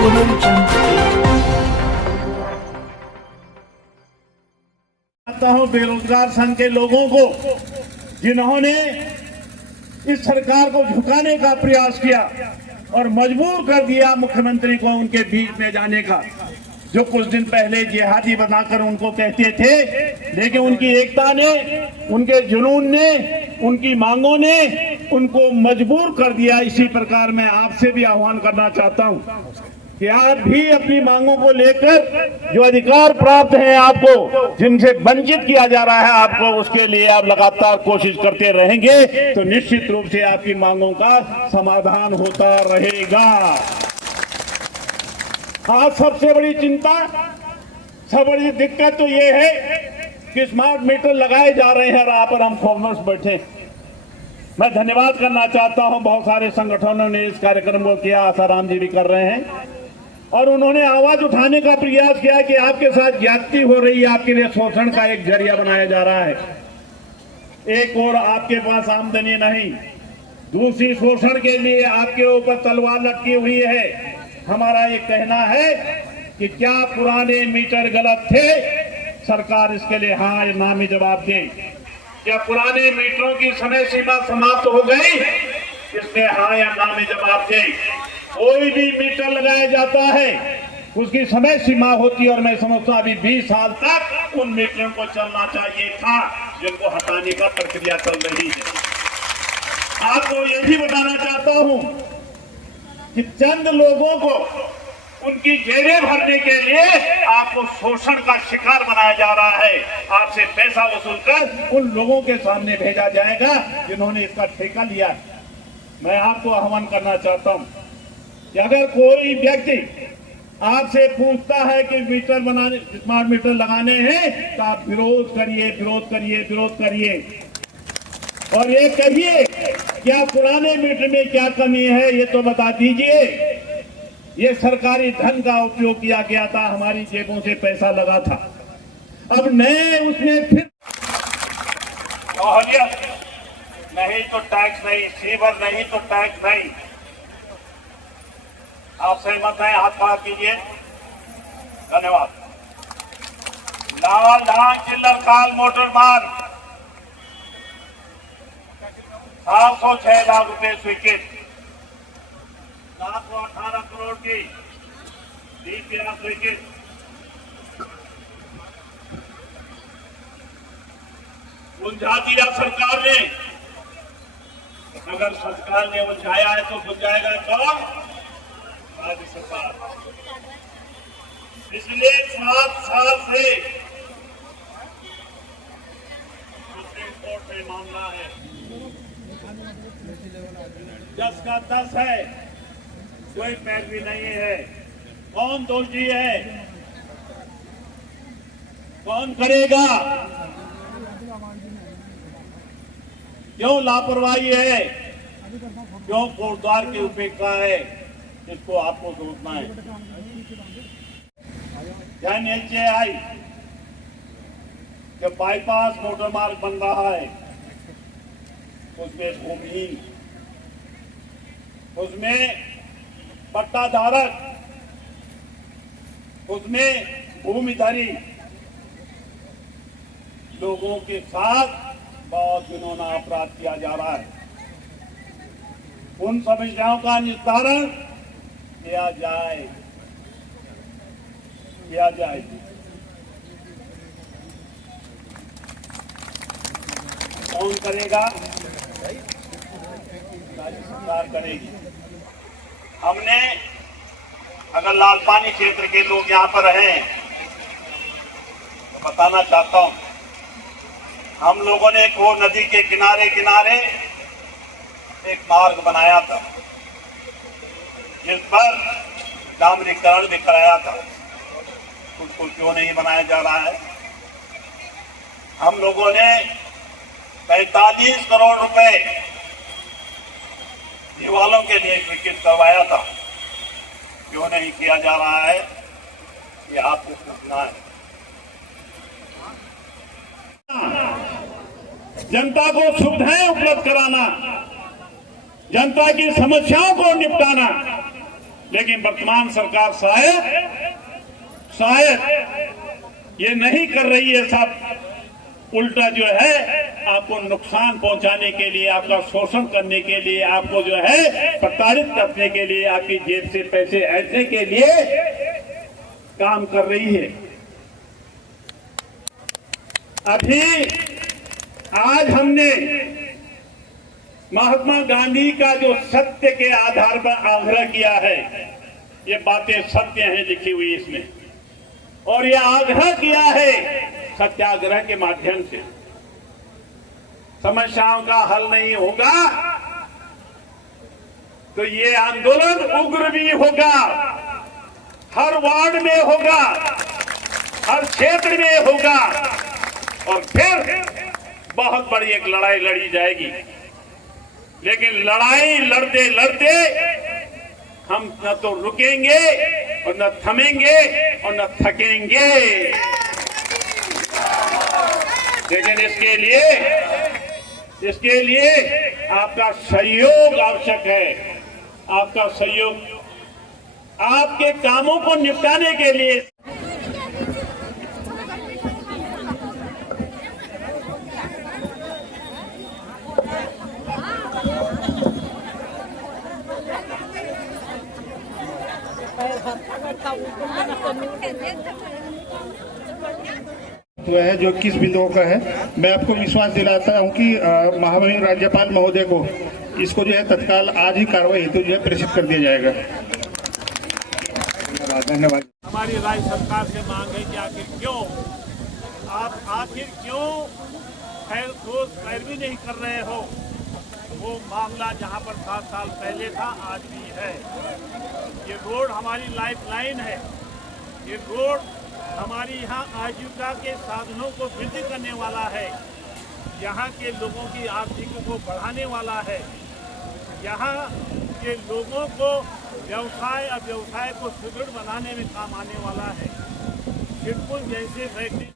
सोनम चंद। चाहता हूं बेरोजगार संघ के लोगों को, जिन्होंने इस सरकार को झुकाने का प्रयास किया और मजबूर कर दिया मुख्यमंत्री को उनके बीच में जाने का, जो कुछ दिन पहले जिहादी बनाकर उनको कहते थे, लेकिन उनकी एकता ने, उनके जुनून ने, उनकी मांगों ने उनको मजबूर कर दिया। इसी प्रकार मैं आपसे भी आह्वान करना चाहता हूं कि आप भी अपनी मांगों को लेकर, जो अधिकार प्राप्त हैं आपको, जिनसे वंचित किया जा रहा है आपको, उसके लिए आप लगातार कोशिश करते रहेंगे तो निश्चित रूप से आपकी मांगों का समाधान होता रहेगा। आज सबसे बड़ी चिंता, सबसे बड़ी दिक्कत तो ये है कि स्मार्ट मीटर लगाए जा रहे हैं और यहाँ पर हम फार्मर्स बैठे। मैं धन्यवाद करना चाहता हूं, बहुत सारे संगठनों ने इस कार्यक्रम को किया, आसाराम जी भी कर रहे हैं, और उन्होंने आवाज उठाने का प्रयास किया कि आपके साथ ज्यादती हो रही है, आपके लिए शोषण का एक जरिया बनाया जा रहा है। एक और आपके पास आमदनी नहीं, दूसरी शोषण के लिए आपके ऊपर तलवार लटकी हुई है। हमारा ये कहना है कि क्या पुराने मीटर गलत थे? सरकार इसके लिए हाँ या ना में जवाब दे। क्या पुराने मीटरों की समय सीमा समाप्त हो गई? इसमें हाँ या ना में जवाब दे। कोई भी मीटर लगाया जाता है उसकी समय सीमा होती है, और मैं समझता हूं अभी 20 साल तक उन मीटरों को चलना चाहिए था, जिनको हटाने का प्रक्रिया चल रही है। आपको ये भी बताना चाहता हूं कि चंद लोगों को उनकी जेबें भरने के लिए आपको शोषण का शिकार बनाया जा रहा है। आपसे पैसा वसूल कर उन लोगों के सामने भेजा जाएगा जिन्होंने इसका ठेका लिया। मैं आपको आह्वान करना चाहता हूं कि अगर कोई व्यक्ति आपसे पूछता है कि मीटर बनाने, स्मार्ट मीटर लगाने हैं, तो आप विरोध करिए, विरोध करिए, विरोध करिए, और ये कहिए क्या पुराने मीटर में क्या कमी है ये तो बता दीजिए। ये सरकारी धन का उपयोग किया गया था, हमारी जेबों से पैसा लगा था। अब नए उसमें फिर नहीं तो टैक्स नहीं, सीवर नहीं तो टैक्स नहीं। आप सहमत हैं? हाथ खड़ा कीजिए। धन्यवाद। लाल ढांग चिल्लर खाल मोटर मार्ग 706 लाख रुपए स्वीकृत, 718 करोड़ की DPR स्वीकृत। उलझा दिया सरकार ने। अगर सरकार ने उलझाया है तो सुलझाएगा कौन? राज्य सरकार। पिछले 7 साल से सुप्रीम कोर्ट में मामला है, 10 का 10 है, कोई पैरवी नहीं है। कौन दोषी है? कौन करेगा? क्यों लापरवाही है? क्यों कोटद्वार की उपेक्षा है? इसको आपको सोचना है। NHAI जब बाईपास मोटर मार्ग बन रहा है, उसमें भूमिहीन, उसमें पट्टाधारक, उसमें भूमिधारी लोगों के साथ बहुत घिनौना अपराध किया जा रहा है। उन समस्याओं का निस्तारण किया जाए। कौन करेगा? राज्य सरकार करेगी। हमने, अगर लालपानी क्षेत्र के लोग यहाँ पर हैं तो बताना चाहता हूँ, हम लोगों ने को नदी के किनारे किनारे एक मार्ग बनाया था, जिस पर डामरीकरण भी कराया था। उसको क्यों नहीं बनाया जा रहा है? हम लोगों ने 45 करोड़ रुपए दीवालों के लिए स्वीकृत करवाया था, क्यों नहीं किया जा रहा है? ये आपको पूछना है। जनता को सुविधाएं उपलब्ध कराना, जनता की समस्याओं को निपटाना, लेकिन वर्तमान सरकार शायद ये नहीं कर रही है। सब उल्टा जो है आपको नुकसान पहुंचाने के लिए, आपका शोषण करने के लिए, आपको जो है प्रताड़ित करने के लिए, आपकी जेब से पैसे ऐंठने के लिए काम कर रही है। अभी आज हमने महात्मा गांधी का जो सत्य के आधार पर आग्रह किया है, ये बातें सत्य हैं लिखी हुई इसमें, और ये आग्रह किया है सत्याग्रह के माध्यम से। समस्याओं का हल नहीं होगा तो ये आंदोलन उग्र भी होगा, हर वार्ड में होगा, हर क्षेत्र में होगा, और फिर बहुत बड़ी एक लड़ाई लड़ी जाएगी। लेकिन लड़ाई लड़ते लड़ते हम न तो रुकेंगे और न थमेंगे और न थकेंगे। लेकिन इसके लिए आपका सहयोग आवश्यक है। आपका सहयोग आपके कामों को निपटाने के लिए। वह है जो 21 बिंदुओं का है। मैं आपको विश्वास दिलाता हूं कि महामहिम राज्यपाल महोदय को इसको जो है तत्काल आज ही कार्रवाई हेतु जो है प्रेषित कर दिया जाएगा। धन्यवाद। हमारी राज्य सरकार से मांग है कि आखिर क्यों ठोस पैरवी नहीं कर रहे हो। वो मामला जहां पर 7 साल पहले था आज भी है। ये रोड हमारी लाइफलाइन है। ये रोड हमारी यहाँ आजीविका के साधनों को वृद्धि करने वाला है। यहाँ के लोगों की आर्थिकी को बढ़ाने वाला है। यहाँ के लोगों को व्यवसाय और व्यवसाय को सुदृढ़ बनाने में काम आने वाला है। चिटपुट जैसे फैक्ट्री